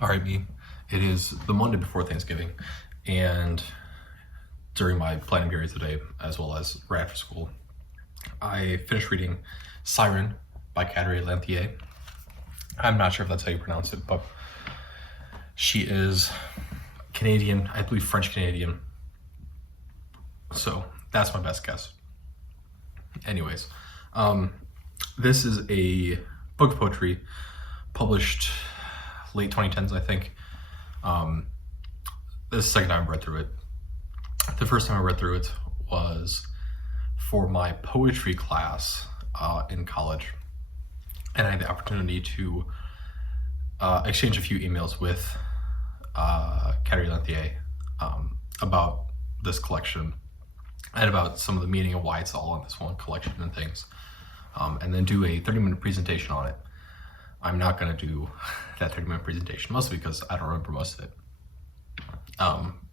All right, me. It is the Monday before Thanksgiving, and during my planning period today, as well as right after school, I finished reading Siren by Kateri Lanthier. I'm not sure if that's how you pronounce it, but she is Canadian, I believe French Canadian. So that's my best guess. Anyways, this is a book of poetry published late 2010s, I think. This is the second time I read through it. The first time I read through it was for my poetry class in college, and I had the opportunity to exchange a few emails with Kateri Lanthier about this collection and about some of the meaning of why it's all in this one collection and things, and then do a 30-minute presentation on it. I'm not going to do that 30-minute presentation, mostly because I don't remember most of it.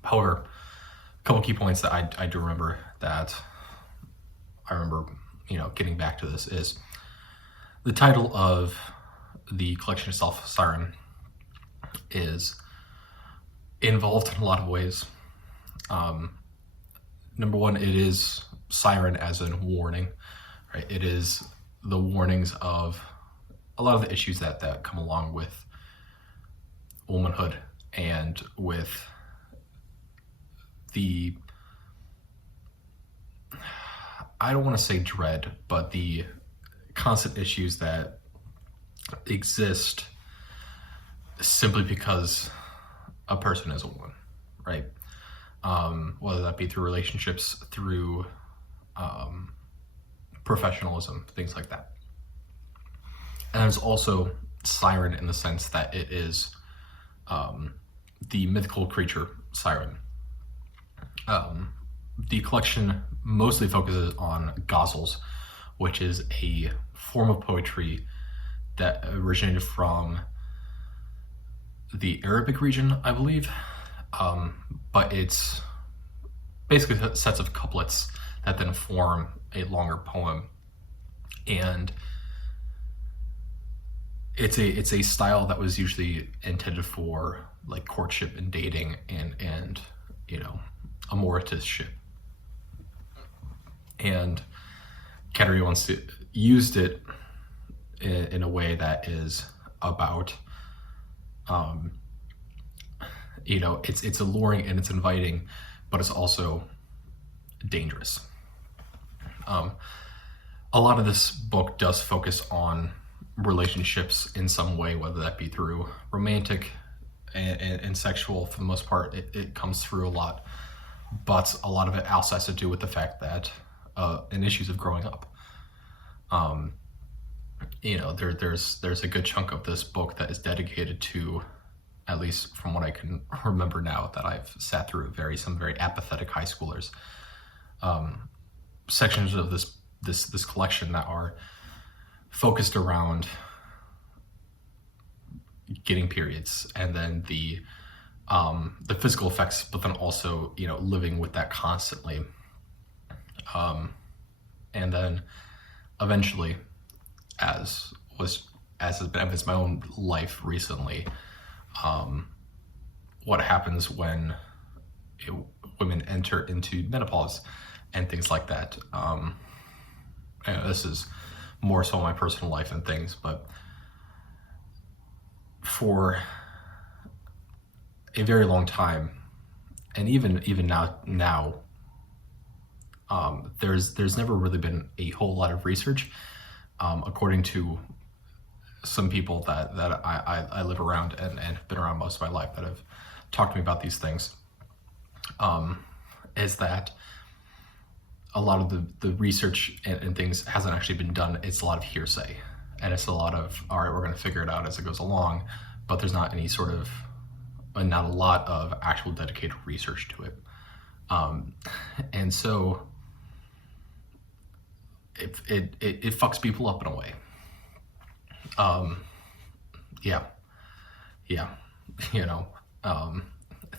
However, a couple key points that I do remember that I remember, getting back to this is the title of the collection itself, Siren, is involved in a lot of ways. Number one, it is siren as in warning, right? It is the warnings of a lot of the issues that come along with womanhood and with the, I don't want to say dread, but the constant issues that exist simply because a person is a woman, right? Whether that be through relationships, through professionalism, things like that. And there's also Siren in the sense that it is the mythical creature Siren. The collection mostly focuses on ghazals, which is a form of poetry that originated from the Arabic region, I believe. But it's basically sets of couplets that then form a longer poem. And it's a style that was usually intended for like courtship and dating and amorousship. And Kateri used it in a way that is about it's alluring and it's inviting, but it's also dangerous. A lot of this book does focus on relationships in some way, whether that be through romantic and sexual. For the most part, it comes through a lot, but a lot of it also has to do with the fact that and issues of growing up. There's a good chunk of this book that is dedicated to, at least from what I can remember now that I've sat through, some very apathetic high schoolers. Sections of this collection that are focused around getting periods, and then the physical effects, but then also living with that constantly, and then eventually, as has been evidenced in my own life recently, what happens when women enter into menopause and things like that. And this is more so my personal life and things, but for a very long time, and even now, there's never really been a whole lot of research, according to some people that I live around and have been around most of my life that have talked to me about these things, is that a lot of the research and things hasn't actually been done. It's a lot of hearsay, and it's a lot of, all right, we're going to figure it out as it goes along, but there's not any sort of, not a lot of actual dedicated research to it. And so it fucks people up in a way.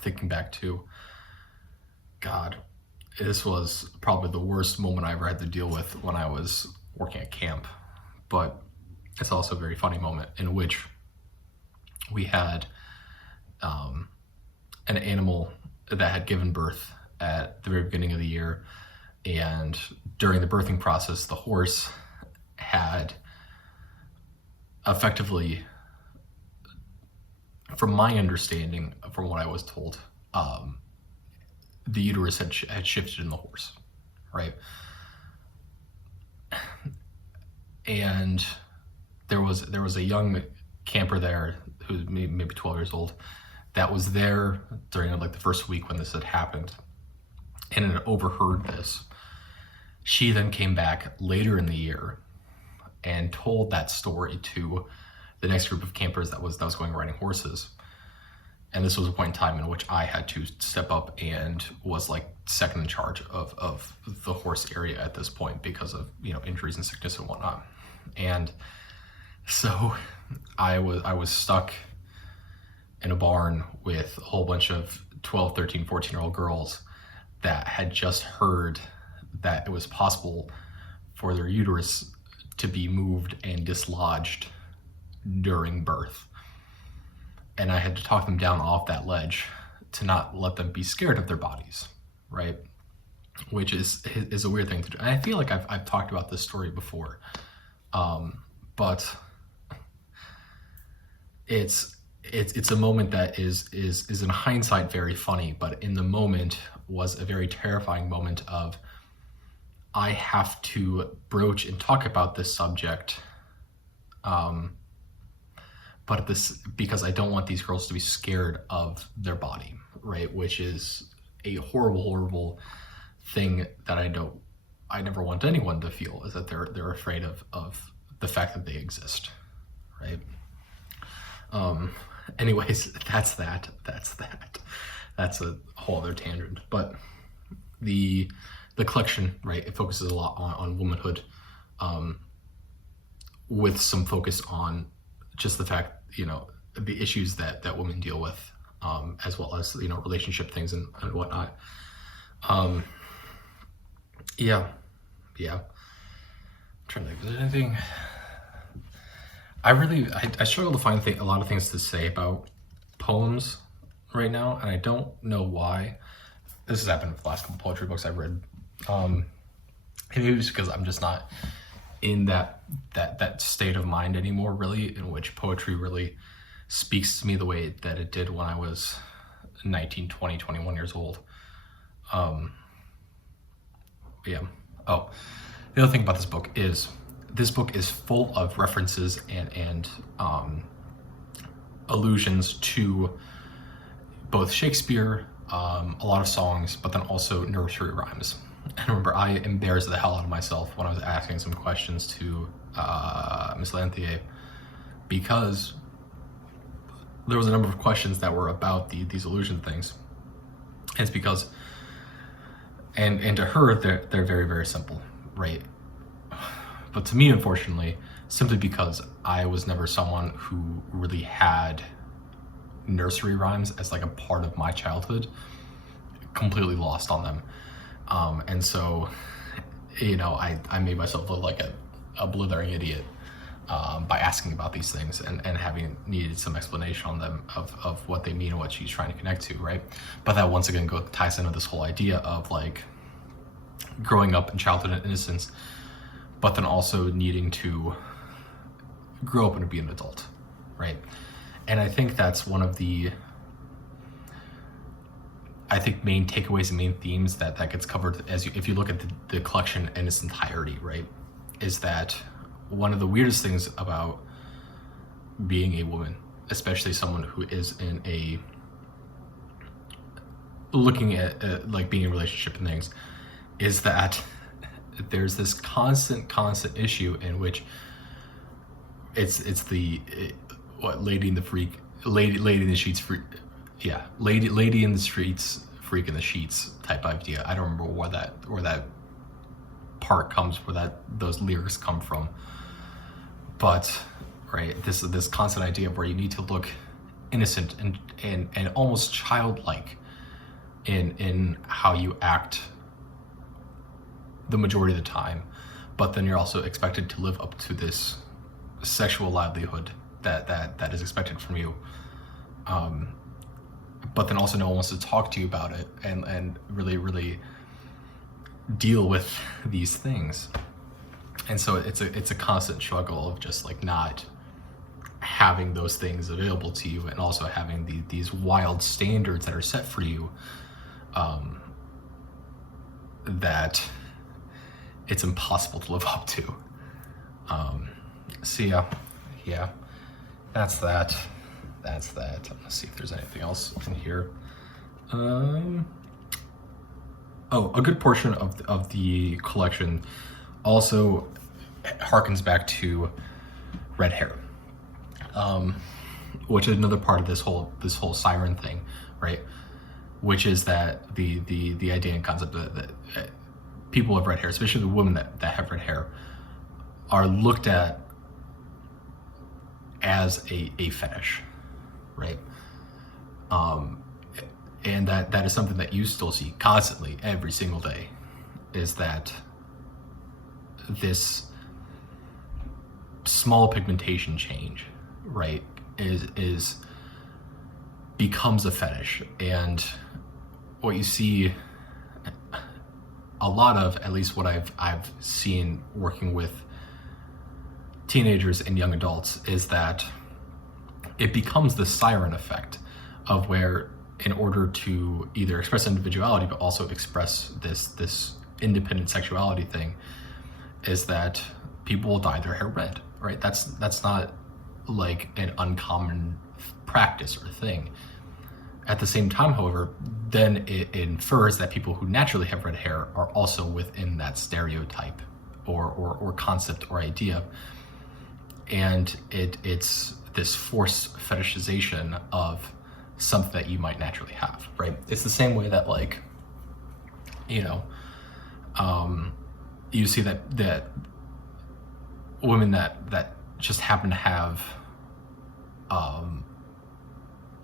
Thinking back to, God, this was probably the worst moment I ever had to deal with when I was working at camp, but it's also a very funny moment in which we had an animal that had given birth at the very beginning of the year, and during the birthing process, the horse had effectively, from my understanding, from what I was told, the uterus had shifted in the horse, right? And there was a young camper there who was maybe 12 years old that was there during like the first week when this had happened, and had overheard this. She then came back later in the year and told that story to the next group of campers that was going riding horses. And this was a point in time in which I had to step up and was like second in charge of the horse area at this point because of, you know, injuries and sickness and whatnot. And so I was stuck in a barn with a whole bunch of 12, 13, 14-year-old girls that had just heard that it was possible for their uterus to be moved and dislodged during birth. And I had to talk them down off that ledge to not let them be scared of their bodies, right? Which is a weird thing to do. And I feel like I've talked about this story before, but it's a moment that is in hindsight very funny, but in the moment was a very terrifying moment of, I have to broach and talk about this subject, but because I don't want these girls to be scared of their body, right? Which is a horrible, horrible thing that I never want anyone to feel, is that they're afraid of the fact that they exist, right? Anyways, that's that. That's a whole other tangent. But the collection, right, it focuses a lot on womanhood, with some focus on just the fact, you know, the issues that women deal with, as well as, you know, relationship things and whatnot. Yeah. I'm trying to think, is there anything? I struggle to find a lot of things to say about poems right now, and I don't know why. This has happened with the last couple poetry books I've read. And maybe it's because I'm just not in that state of mind anymore, really, in which poetry really speaks to me the way that it did when I was 19, 20, 21 years old. Yeah. Oh, the other thing about this book is full of references and allusions to both Shakespeare, a lot of songs, but then also nursery rhymes. And remember, I embarrassed the hell out of myself when I was asking some questions to Miss Lanthier, because there was a number of questions that were about these illusion things. And it's because, and to her, they're very, very simple, right? But to me, unfortunately, simply because I was never someone who really had nursery rhymes as like a part of my childhood, completely lost on them. And so, you know, I made myself look like a blithering idiot by asking about these things and having needed some explanation on them of what they mean and what she's trying to connect to, right? But that once again ties into this whole idea of like growing up in childhood and innocence, but then also needing to grow up and be an adult, right? And I think that's one of the main takeaways and main themes that gets covered if you look at the collection in its entirety, right? Is that one of the weirdest things about being a woman, especially someone who is looking at like being in a relationship and things, is that there's this constant issue in which it's lady in the sheets freak, yeah, lady in the streets, freak in the sheets type idea. I don't remember where that part comes, those lyrics come from, but right, this constant idea of where you need to look innocent and almost childlike in how you act the majority of the time, but then you're also expected to live up to this sexual livelihood that is expected from you, but then also no one wants to talk to you about it and really deal with these things. And so it's a constant struggle of just like not having those things available to you, and also having these wild standards that are set for you, that it's impossible to live up to. So yeah, that's that. Let's see if there's anything else in here. Oh, a good portion of the collection also harkens back to red hair, which is another part of this whole Siren thing, right? Which is that the idea and concept that people with red hair, especially the women that have red hair, are looked at as a fetish, right? And that is something that you still see constantly every single day, is that this small pigmentation change, right, is becomes a fetish. And what you see a lot of, at least what I've seen working with teenagers and young adults, is that it becomes the Siren effect of where, in order to either express individuality but also express this independent sexuality thing, is that people will dye their hair red, right? That's not like an uncommon practice or thing. At the same time, however, then it infers that people who naturally have red hair are also within that stereotype or concept or idea. And it's this forced fetishization of something that you might naturally have, right? It's the same way that, like, you know, you see that women that just happen to have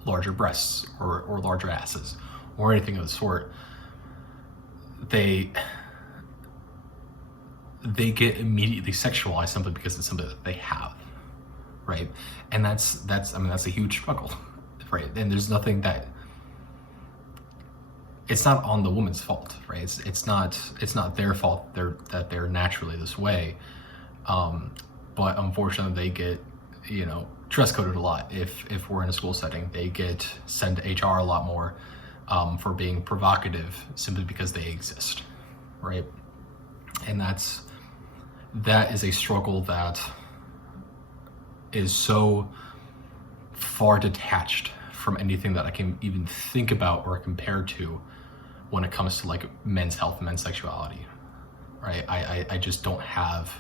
larger breasts or larger asses or anything of the sort, they get immediately sexualized simply because it's something that they have, right? And that's a huge struggle, right? And there's nothing that, it's not on the woman's fault, right? It's not their fault that they're naturally this way, but unfortunately they get, you know, dress coded a lot. If we're in a school setting, they get sent to HR a lot more for being provocative simply because they exist, right? And that is a struggle that is so far detached from anything that I can even think about or compare to when it comes to like men's health, men's sexuality, right? I just don't have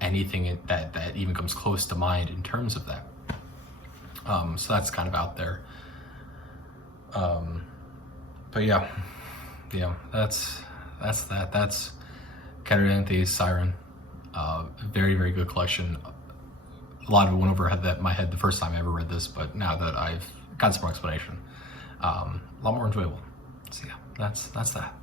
anything that even comes close to mind in terms of that. So that's kind of out there. But yeah, that's that. That's Kateri, Lanthier, Siren. Very, very good collection. A lot of it went over my head the first time I ever read this, but now that I've got some more explanation, a lot more enjoyable. So yeah, that's that.